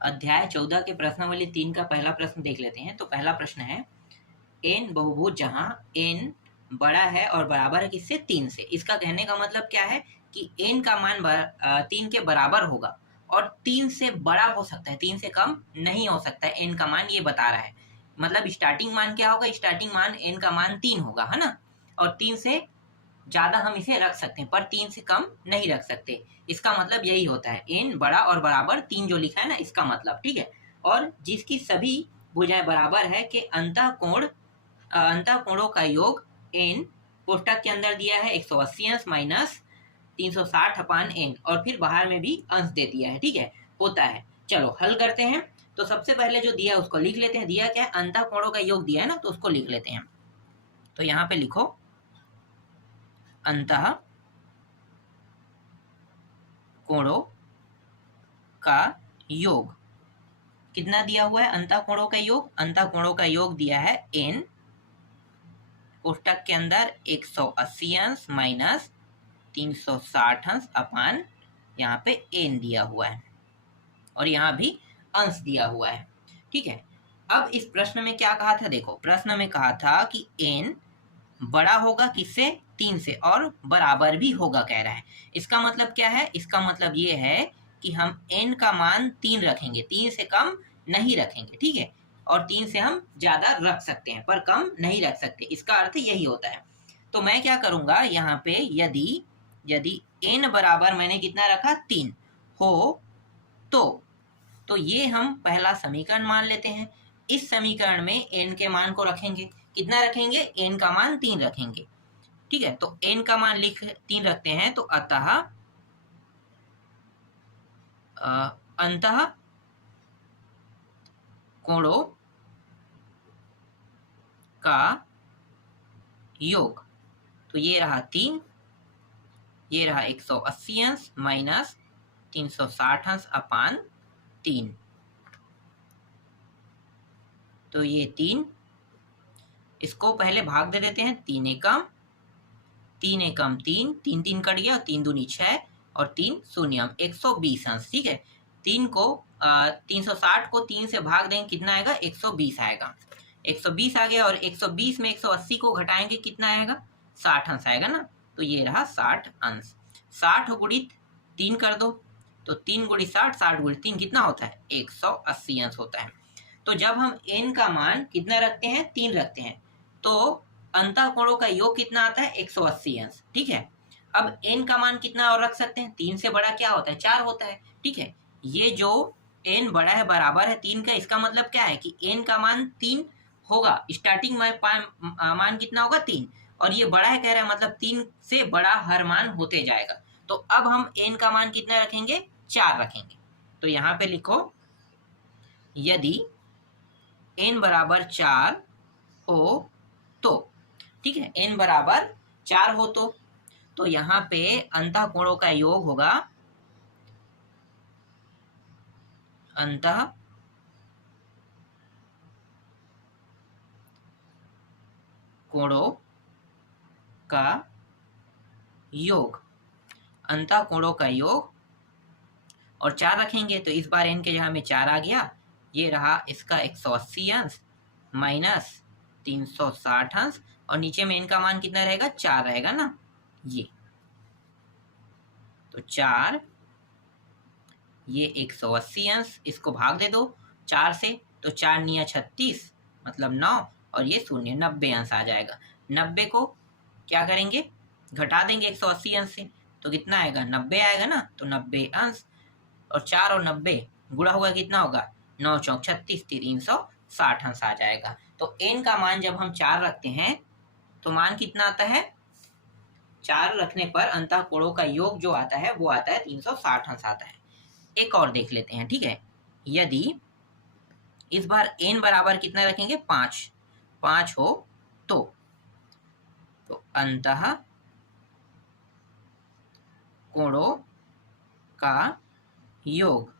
अध्याय 14 के प्रश्नावली 3 का पहला प्रश्न देख लेते हैं। तो पहला प्रश्न है, एन बहुभुज जहां एन बड़ा है और बराबर है किससे? 3 से। इसका कहने का मतलब क्या है कि एन का मान 3 के बराबर होगा और 3 से बड़ा हो सकता है, 3 से कम नहीं हो सकता है। एन का मान ये बता रहा है, मतलब स्टार्टिंग मान क्या होगा? स्टार्टिंग मान एन का मान 3 होगा, है ना। और 3 से ज्यादा हम इसे रख सकते हैं पर 3 से कम नहीं रख सकते। इसका मतलब यही होता है, एन बड़ा और बराबर 3 जो लिखा है ना, इसका मतलब, ठीक है। और जिसकी सभी भुजाएं बराबर है कि अंतः कोणों का योग एन, कोष्टक के अंदर दिया है 180 अंश माइनस 360 अपान एन, और फिर बाहर में भी अंश दे दिया है, ठीक है, होता है। चलो हल करते हैं। तो सबसे पहले जो दिया है उसको लिख लेते हैं। दिया क्या है? अंतः कोणों का योग दिया है ना, तो उसको लिख लेते हैं। तो यहाँ पे लिखो अंतः कोणों का योग। कितना दिया हुआ है अंतः कोणों का योग? अंतः कोणों का योग दिया है एन, कोष्टक के अंदर 180 अंश माइनस 360 अंश अपान यहाँ पे एन दिया हुआ है और यहाँ भी अंश दिया हुआ है, ठीक है। अब इस प्रश्न में क्या कहा था? देखो, प्रश्न में कहा था कि एन बड़ा होगा किससे? 3 से, और बराबर भी होगा कह रहा है। इसका मतलब क्या है? इसका मतलब ये है कि हम n का मान 3 रखेंगे, 3 से कम नहीं रखेंगे, ठीक है। और 3 से हम ज्यादा रख सकते हैं पर कम नहीं रख सकते, इसका अर्थ यही होता है। तो मैं क्या करूंगा यहाँ पे, यदि n बराबर मैंने कितना रखा? 3 हो तो ये हम पहला समीकरण मान लेते हैं। इस समीकरण में n के मान को रखेंगे। कितना रखेंगे? n का मान 3 रखेंगे, ठीक है। तो n का मान 3 रखते हैं, तो अतः अंतः कोणों का योग, तो ये रहा 3, ये रहा 180 अंश माइनस 360 अंश अपान 3। तो ये 3, इसको पहले भाग दे देते हैं। 3 एकम 3, 3 3 कट गया, 3 दूनी 6 और 3 शून्यम 120 अंश, ठीक है। 360 को 3 से भाग देंगे, कितना आएगा? 120 आएगा। 120 आ गया और 120 में 180 को घटाएंगे, कितना आएगा? 60 अंश आएगा ना। तो ये रहा 60 अंश। 60 गुणित 3 कर दो, तो 3 गुणित 60, 60 गुणित 3 कितना होता है? 180 अंश होता है। तो जब हम n का मान कितना रखते हैं? 3 रखते हैं, तो अंतः कोणों का योग कितना आता है? 180 अंश, ठीक है। अब n का मान कितना और रख सकते हैं? 3 से बड़ा क्या होता है? 4 होता है, ठीक है। ये जो n बड़ा है बराबर है 3 का, इसका मतलब क्या है कि n का मान 3 होगा। स्टार्टिंग में मान कितना होगा? 3, और ये बड़ा है कह रहा है, मतलब 3 से बड़ा हर मान होते जाएगा। तो अब हम n का मान कितना रखेंगे? 4 रखेंगे। तो यहाँ पे लिखो, यदि n बराबर 4 हो तो, ठीक है, n बराबर 4 हो तो यहाँ पे अंतः कोणों का योग होगा अंतः कोणों का योग, अंतः कोणों का योग, और 4 रखेंगे तो इस बार n के जगह में 4 आ गया। ये रहा इसका 180 अंश माइनस 360 अंश, और नीचे में n का मान कितना रहेगा? 4 रहेगा ना। ये तो 4, ये 180 अंश, इसको भाग दे दो 4 से, तो 4 निया 36 मतलब 9, और ये शून्य 90 अंश आ जाएगा। 90 को क्या करेंगे? घटा देंगे 180 अंश से, तो कितना आएगा? 90 आएगा ना। तो 90 अंश, और 4 और 90 गुणा हुआ कितना होगा? 9 चौक 36, 360 अंश आ जाएगा। तो n का मान जब हम 4 रखते हैं तो मान कितना आता है? 4 रखने पर अंतः कोणों का योग जो आता है वो आता है 360 अंश आता है। एक और देख लेते हैं, ठीक है। यदि इस बार n बराबर कितना रखेंगे? 5 हो तो अंतः कोणों का योग,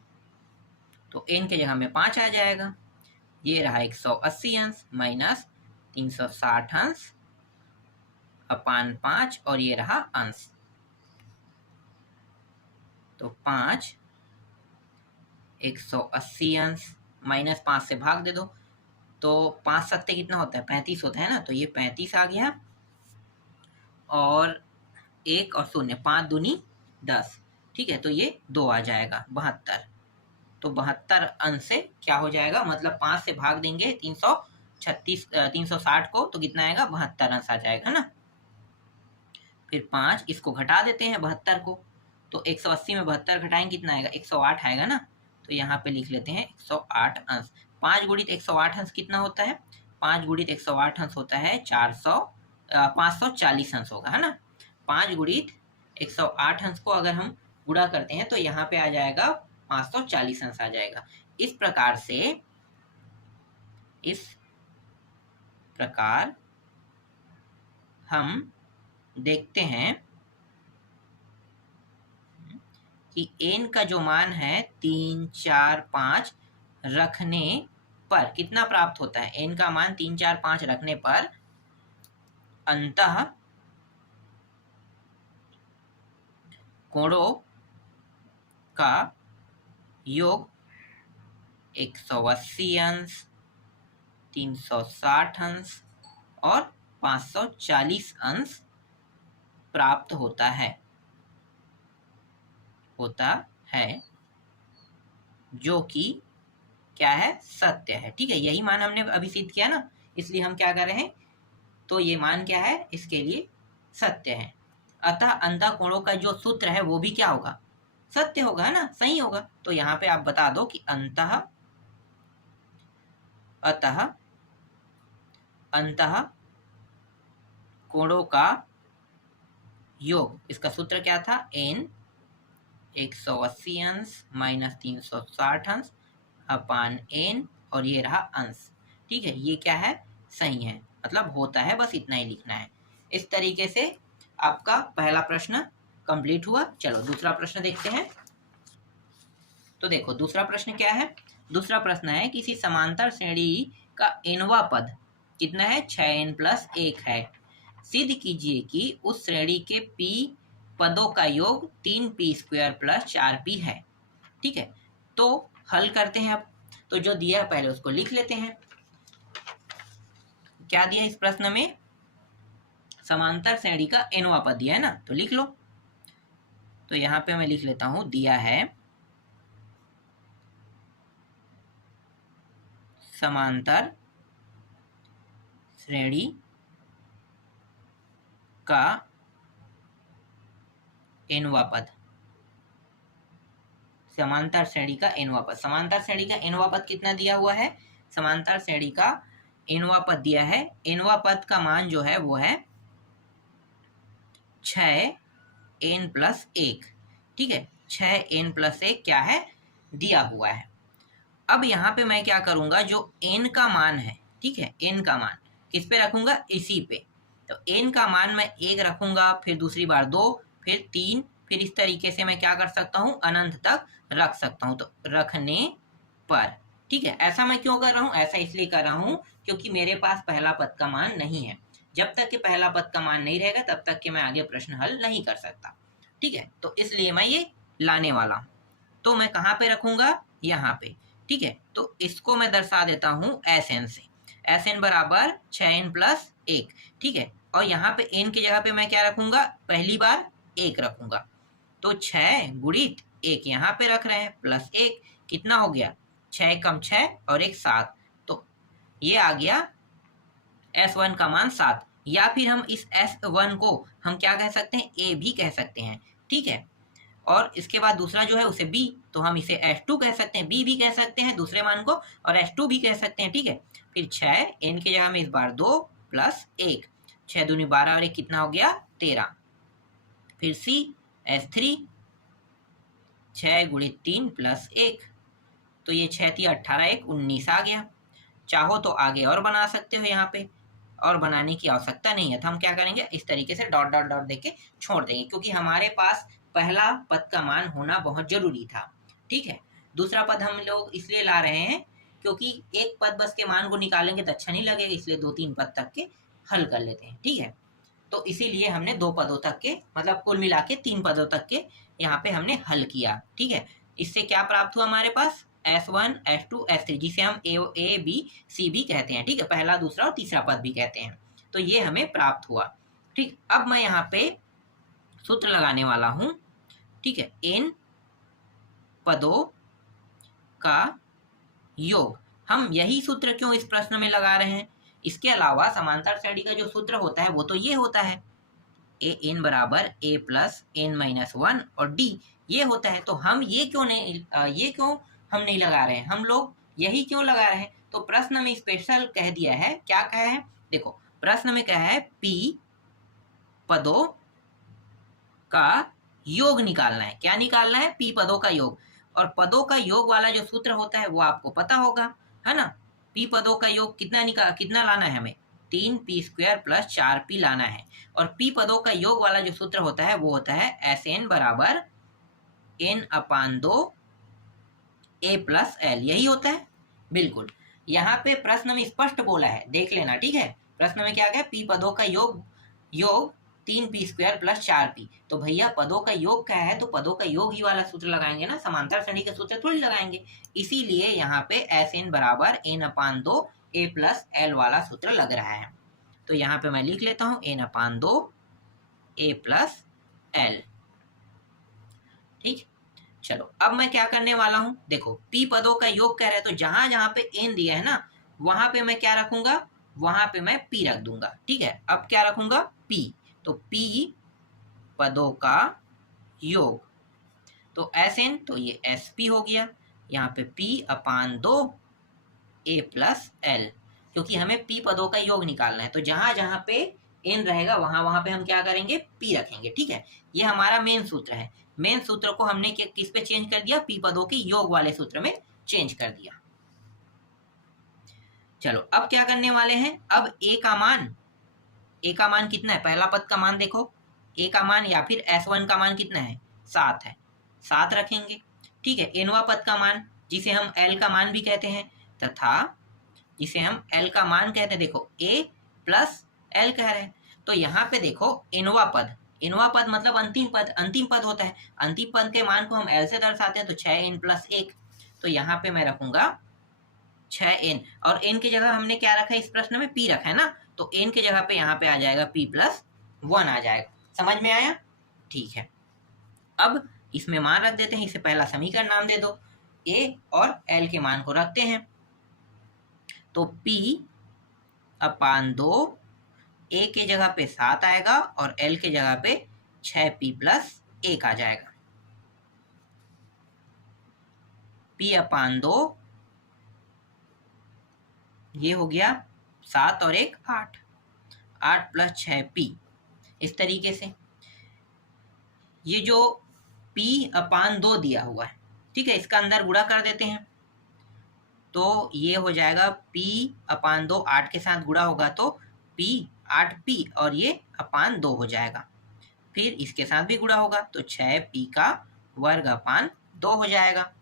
तो n के जगह में 5 आ जाएगा। ये रहा 180 अंश माइनस 360 अंश अपान 5, और ये रहा अंश। तो 5 180 अंश, माइनस 5 से भाग दे दो, तो 5 सत्ते कितना होता है, 35 होता है ना, तो ये 35 आ गया, और 1 और 0, 5 दूनी 10, ठीक है, तो ये 2 आ जाएगा, 72। तो 72 अंश से क्या हो जाएगा, मतलब 5 से भाग देंगे 360 को, तो कितना आएगा, 72 अंश आ जाएगा ना। फिर 5 इसको घटा देते हैं 72 को, तो 180 में 72 घटाएंगे कितना आएगा, 108 आएगा ना। तो यहाँ पे लिख लेते हैं 108 अंश। 5 गुणित 108 अंश कितना होता है, 5 गुणित 108 अंश होता है 540 अंश होगा, है ना। 5 गुणित 108 अंश को अगर हम गुणा करते हैं तो यहाँ पे आ जाएगा 540 अंश आ जाएगा। इस प्रकार हम देखते हैं कि n का जो मान है 3, 4, 5 रखने पर कितना प्राप्त होता है, n का मान 3, 4, 5 रखने पर अंतः कोणों का योग 180 अंश, 360 अंश और 540 अंश प्राप्त होता है, जो कि क्या है, सत्य है। ठीक है, यही मान हमने अभी सिद्ध किया ना, इसलिए हम क्या कर रहे हैं, तो ये मान क्या है, इसके लिए सत्य है। अतः अंतः कोणों का जो सूत्र है वो भी क्या होगा, सत्य होगा, है ना, सही होगा। तो यहाँ पे आप बता दो कि अंतः कोणों का योग, इसका सूत्र क्या था, n 180 अंश माइनस 360 अंश अपान n, और ये रहा अंश। ठीक है, ये क्या है, सही है, मतलब होता है, बस इतना ही लिखना है। इस तरीके से आपका पहला प्रश्न कंप्लीट हुआ। चलो दूसरा प्रश्न देखते हैं। तो देखो दूसरा प्रश्न क्या है, दूसरा प्रश्न है किसी समांतर श्रेणी का nवां पद कितना है, 6n + 1 है। सिद्ध कीजिए कि उस श्रेणी के p पदों का योग 3p² + 4p है। ठीक है, तो हल करते हैं अब। तो जो दिया है पहले उसको लिख लेते हैं। क्या दिया इस प्रश्न में, समांतर श्रेणी का nवां पद दिया है ना, तो लिख लो। तो यहाँ पे मैं लिख लेता हूं, दिया है समांतर श्रेणी का nवां पद, समांतर श्रेणी का nवां पद। समांतर श्रेणी का nवां पद कितना दिया हुआ है, समांतर श्रेणी का nवां पद दिया है, nवां पद का मान जो है वो है 6n + 1। ठीक है, 6n + 1 क्या है, दिया हुआ है। अब यहाँ पे मैं क्या करूंगा, जो n का मान है, ठीक है, n का मान किस पे रखूंगा, इसी पे। तो n का मान मैं 1 रखूंगा, फिर दूसरी बार 2, फिर 3, फिर इस तरीके से मैं क्या कर सकता हूँ, अनंत तक रख सकता हूँ। तो रखने पर, ठीक है, ऐसा मैं क्यों कर रहा हूँ, ऐसा इसलिए कर रहा हूँ क्योंकि मेरे पास पहला पद का मान नहीं है। जब तक कि पहला पद का मान नहीं रहेगा तब तक कि मैं आगे प्रश्न हल नहीं कर सकता। ठीक है, तो इसलिए मैं ये लाने वाला हूँ। तो मैं कहाँ पे रखूंगा, यहाँ पे। ठीक है, तो इसको मैं दर्शा देता हूँ Sn से। Sn बराबर 6n + 1। ठीक है, और यहाँ पे n की जगह पे मैं क्या रखूंगा, पहली बार 1 रखूंगा। तो 6 गुणित 1 यहाँ पे रख रहे हैं, +1 कितना हो गया, 6 कम 6 और 1 7। तो ये आ गया S1 का मान 7, या फिर हम इस S1 को हम क्या कह सकते हैं, A भी कह सकते हैं। ठीक है, और इसके बाद दूसरा जो है उसे B, तो हम इसे S2 कह सकते हैं, B भी कह सकते हैं दूसरे मान को, और S2 भी कह सकते हैं। ठीक है, फिर 6 n की जगह में इस बार 2 + 1, 6 दूनी 12 और 1 कितना हो गया, 13। फिर C S3, 6 गुणित 3 + 1, तो ये 6 × 18 1 19 आ गया। चाहो तो आगे और बना सकते हो, यहाँ पे और बनाने की आवश्यकता नहीं है। तो हम क्या करेंगे, इस तरीके से डॉट डॉट डॉट देके छोड़ देंगे, क्योंकि हमारे पास पहला पद का मान होना बहुत जरूरी था। ठीक है, दूसरा पद हम लोग इसलिए ला रहे हैं क्योंकि एक पद बस के मान को निकालेंगे तो अच्छा नहीं लगेगा, इसलिए 2-3 पद तक के हल कर लेते हैं। ठीक है, तो इसीलिए हमने 2 पदों तक के, मतलब कुल मिला के 3 पदों तक के यहाँ पे हमने हल किया। ठीक है, इससे क्या प्राप्त हुआ हमारे पास, S1 S2 S3, जिसे हम ए बी सी भी कहते हैं, ठीक है, पहला दूसरा और तीसरा पद भी कहते हैं। तो ये हमें प्राप्त हुआ। ठीक, अब मैं यहाँ पे सूत्र लगाने वाला हूं, ठीक है, इन पदों का योग। हम यही सूत्र क्यों इस प्रश्न में लगा रहे हैं? इसके अलावा समांतर श्रेणी का जो सूत्र होता है वो तो ये होता है, ए एन बराबर ए प्लस एन माइनस वन और डी, ये होता है। तो हम ये क्यों हम नहीं लगा रहे हैं? हम लोग यही क्यों लगा रहे हैं? तो प्रश्न में स्पेशल कह दिया है, क्या कहा है? देखो, प्रश्न में कहा है पी पदों का योग निकालना है। क्या निकालना है? पी पदों का योग। और पदों का योग वाला जो सूत्र होता है वो आपको पता होगा, है ना? पी पदों का योग कितना लाना है हमें? 3p² प्लस 4p लाना है। और पी पदों का योग वाला जो सूत्र होता है वो होता है Sn बराबर n/2 a प्लस l, यही होता है। बिल्कुल, यहाँ पे प्रश्न में स्पष्ट बोला है, देख लेना, ठीक है। प्रश्न में क्या कहा? पी पदों का योग 3p² प्लस 4p। तो भैया पदों का योग क्या है? तो पदों का योग ही वाला सूत्र लगाएंगे ना, समांतर श्रेणी का सूत्र थोड़ी लगाएंगे। इसीलिए यहाँ पे Sn बराबर n/2 a प्लस l वाला सूत्र लग रहा है। तो यहाँ पे मैं लिख लेता हूँ n/2 a प्लस l। ठीक, चलो अब मैं क्या करने वाला हूँ? देखो, p पदों का योग कह रहे हैं, तो जहां जहां पे n दिया है ना, वहां पे मैं क्या रखूंगा? वहां पे मैं p रख दूंगा, ठीक है। अब क्या रखूंगा? p। तो p पदों का योग, तो Sn, तो ये Sp हो गया। यहाँ पे p/2 a प्लस l, क्योंकि हमें p पदों का योग निकालना है। तो जहां जहां पे n रहेगा वहां वहां पे हम क्या करेंगे? p रखेंगे, ठीक है। ये हमारा मेन सूत्र है। मेन सूत्र को हमने किस पे चेंज कर दिया? p पदों के योग वाले सूत्र में चेंज कर दिया। चलो अब क्या करने वाले हैं? अब a का मान कितना है? पहला पद का मान देखो, a का मान या फिर S1 का मान कितना है? 7 है, 7 रखेंगे, ठीक है। nवा पद का मान, जिसे हम l का मान भी कहते हैं, तथा जिसे हम l का मान कहते हैं, देखो a प्लस l कह रहे हैं। तो यहाँ पे देखो nवा पद मतलब अंतिम पद होता है। अंतिम पद के मान को हम l से दर्शाते हैं, तो 6n प्लस 1। तो यहाँ पे मैं रखूंगा 6n, और n की जगह हमने क्या रखा है? इस प्रश्न में p रखा है ना, तो n की जगह पे यहाँ पे आ जाएगा p प्लस 1 आ जाएगा। समझ में आया? ठीक है, अब इसमें मान रख देते हैं, इसे पहला समीकरण नाम दे दो। a और l के मान को रखते हैं, तो p/2 a के जगह पे 7 आएगा और l के जगह पे 6p प्लस 1 आ जाएगा। p/2 ये हो गया 7 और 1 8, 8 प्लस 6p। इस तरीके से ये जो p/2 दिया हुआ है, ठीक है, इसका अंदर गुणा कर देते हैं, तो ये हो जाएगा p/2, 8 के साथ गुणा होगा तो p 8p और ये /2 हो जाएगा। फिर इसके साथ भी गुणा होगा तो 6p का वर्ग/2 हो जाएगा।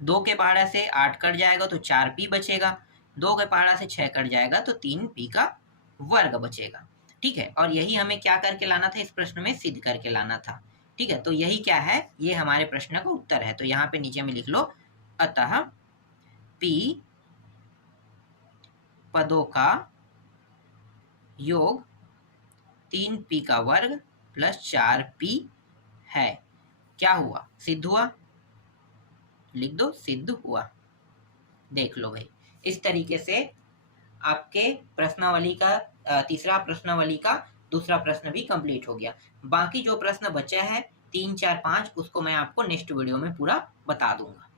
2 के पहाड़ा से 8 कट जाएगा तो 4p बचेगा। 2 के पहाड़ा से 6 कट जाएगा तो 3p का वर्ग बचेगा, ठीक है। और यही हमें क्या करके लाना था? इस प्रश्न में सिद्ध करके लाना था, ठीक है। तो यही क्या है? ये हमारे प्रश्न का उत्तर है। तो यहाँ पे नीचे में लिख लो, अतः p पदों का योग 3p का वर्ग प्लस 4p है। क्या हुआ? सिद्ध हुआ। लिख दो, सिद्ध हुआ। देख लो भाई, इस तरीके से आपके प्रश्नावली का तीसरा प्रश्नावली का दूसरा प्रश्न भी कंप्लीट हो गया। बाकी जो प्रश्न बचा है 3, 4, 5, उसको मैं आपको नेक्स्ट वीडियो में पूरा बता दूंगा।